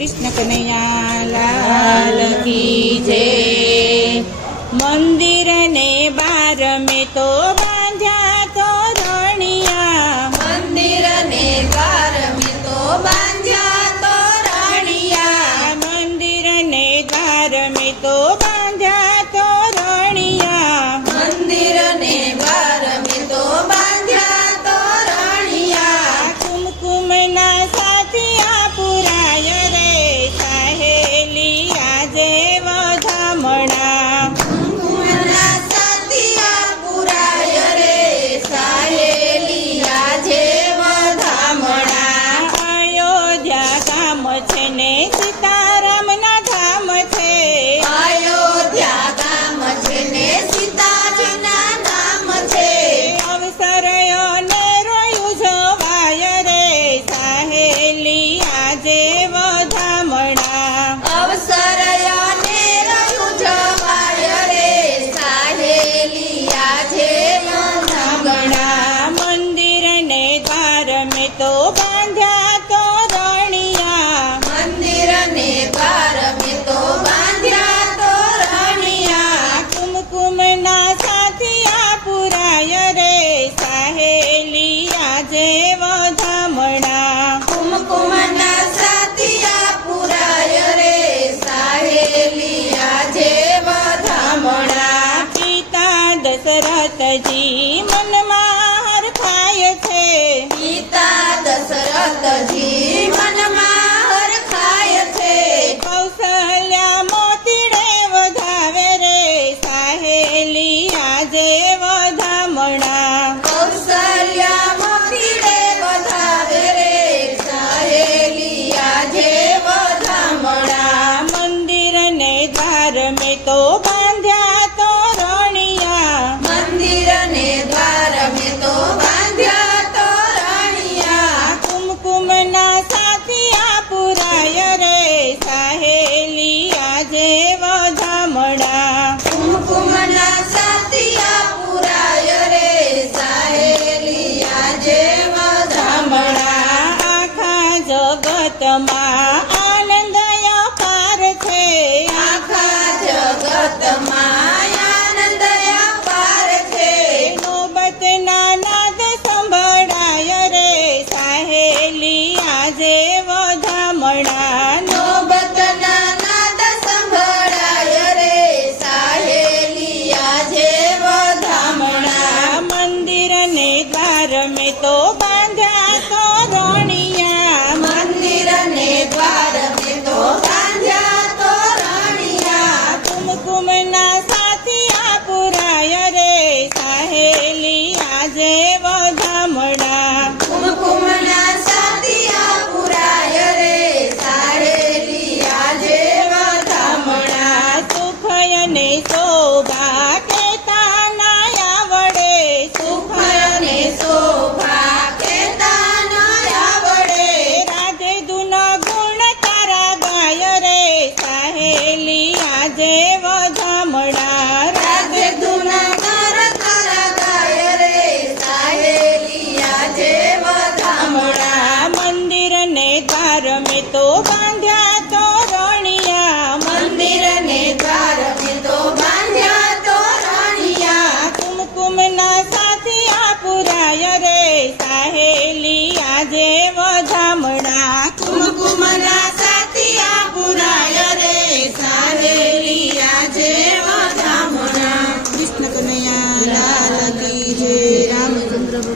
कृष्ण कन्हैया लाल की जय। मंदिर ने बार में तो बांध्या तो रानिया, मंदिर ने द्वार में तो बांध्या तो रानिया, मंदिर ने द्वार में तो बांध्या तो रानिया, मंदिर ने द्वार में तो बांध्या तो रानिया। कुमकुम ना साथिया पुराय रे सहेली आजे वधामणा, कुमकुमना साथिया पुराय रे सहेली आजे वधामणा। अयोध्या गाम छे ने सीताराम ना धाम छे, अयोध्या गाम छे ने सीताजी ना नाम छे। अवसर ने रोયું જોવાય રે સહેલી આજે વધામણા, अवसर ने रયું जवाय रे सहेली आजे वधामणा। મંદિર ને દ્વાર में तो બાંધ્યા તો રણિયા, मंदिर ने द्वार में तो बांध्या तो रानिया, કુમકુમ ના સાથિયા પુરાય રે સહેલી આજે વધામણા, कुमकुमना साथिया पुराय रे सहेली आजे वधामणा। પિતા દશરથજી મનમાં હરખાય છે, पिता दशरथ जी मनमा हरखाय छे। કૌશલ્યા મોતીડે વધાવે રે સહેલી આજે વધામણા, कौशल्या मोतीडे वधावे रे सहेली आजे वधामणा। મંદિર ને દ્વાર में तो બાંધ્યા તો રણિયા, मंदिर ने द्वार में तो बांध्या तो रानिया, કુમકુમ ના સાથિયા પુરાય રે સહેલી આજે વધામણા, कुमकुमना साथिया पुराय रे सहेली आजे वधामणा। આખા જગતમાં આનંદ અપાર છે, आखा जगतમાં आनंद अपार छे। નોબતના નાદ સંભળાય રે સહેલી આજે વધામણા, नोबतना नाद संभळाय रे सहेली आजे वधामणा। મંદિર ને દ્વાર में तो બાંધ્યા તો રણિયા, मंदिर ने द्वार में तो बांध्या तो रानिया, કુમકુમના સાથિયા પુરાય રે સહેલી આજે વધામણા, कुमकुमना साथिया पुराय रे सहेली आजे वधामणा। સુખ અને શોભા કહેતા ના આવડે, सुख ने शोभा केता न आवडे। રાધે દુન ગુણ તારા ગાય રે સહેલી આજે વધામણા, राधे धुन कर तारा गाय रे सहेली आजे वधामणा। મંદિર ને દ્વાર में तो બાંધ્યા તો